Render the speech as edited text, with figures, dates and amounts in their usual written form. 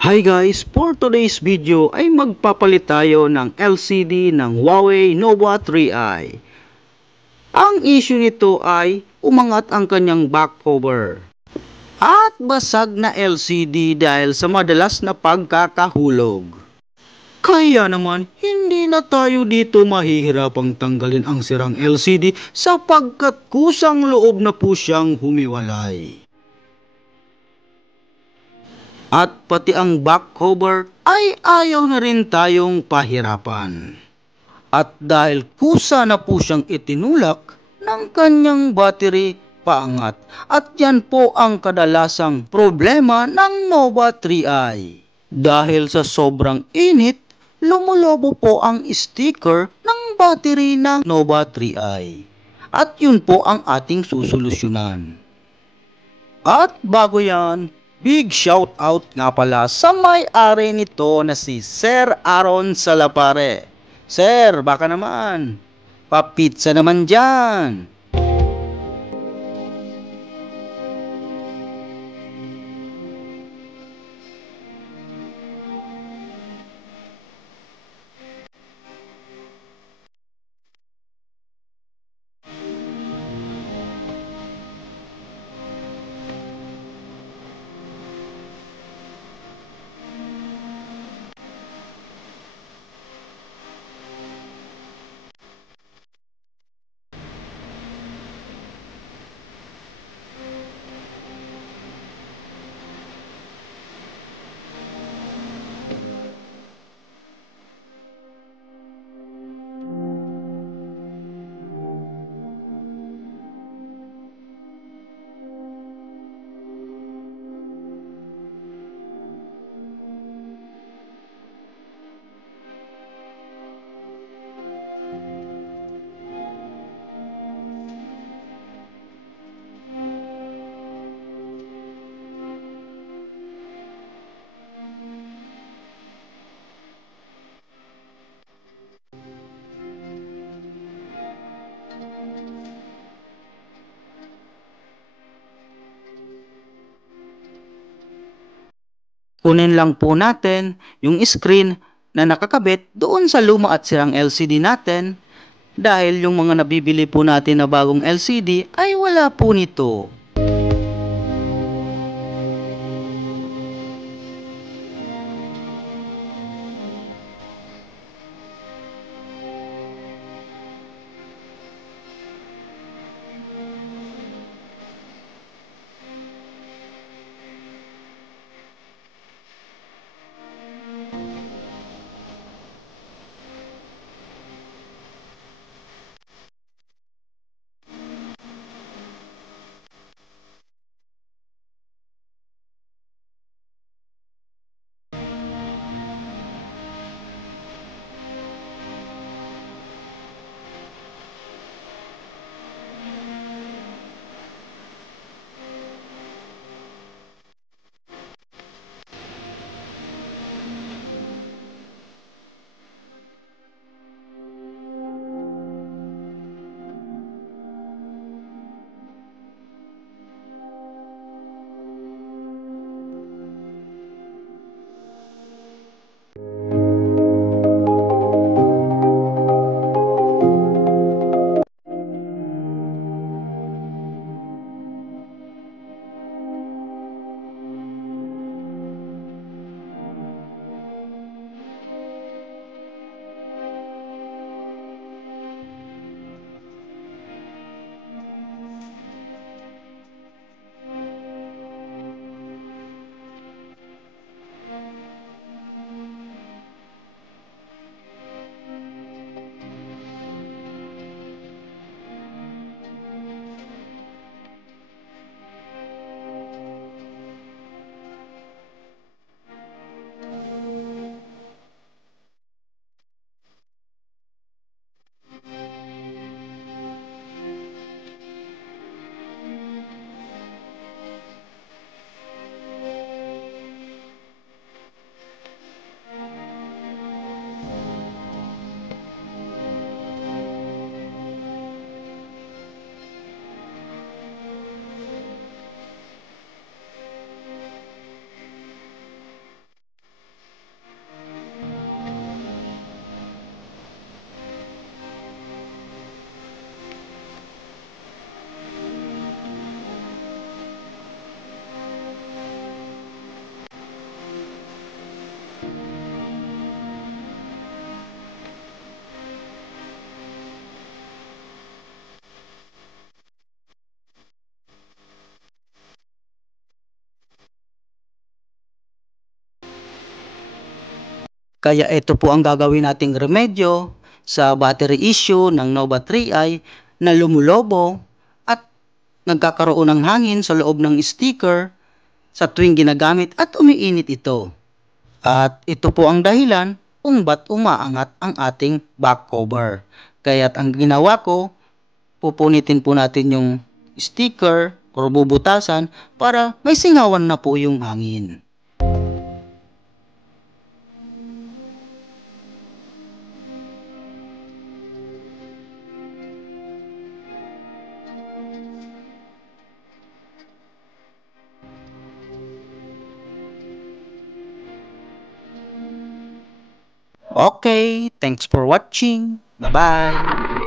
Hi guys! For today's video ay magpapalit tayo ng LCD ng Huawei Nova 3i. Ang issue nito ay umangat ang kanyang back cover at basag na LCD dahil sa madalas na pagkakahulog. Kaya naman, hindi na tayo dito mahihirapang tanggalin ang sirang LCD sapagkat kusang loob na po siyang humiwalay. At pati ang back cover ay ayaw na rin tayong pahirapan. At dahil kusa na po siyang itinulak ng kanyang battery paangat. At yan po ang kadalasang problema ng Nova 3i. Dahil sa sobrang init, lumulobo po ang sticker ng battery ng Nova 3i. At yun po ang ating susolusyonan. At bago yan, big shout out nga pala sa may-ari nito na si Sir Aaron Salapare. Sir, baka naman, papizza naman dyan. Kunin lang po natin yung screen na nakakabit doon sa luma at sirang LCD natin dahil yung mga nabibili po natin na bagong LCD ay wala po nito. Kaya ito po ang gagawin nating remedyo sa battery issue ng Nova 3i na lumulobo at nagkakaroon ng hangin sa loob ng sticker sa tuwing ginagamit at umiinit ito. At ito po ang dahilan kung ba't umaangat ang ating back cover. Kaya't ang ginawa ko, pupunitin po natin yung sticker o bubutasan para may singawan na po yung hangin. Okay, thanks for watching. Bye-bye.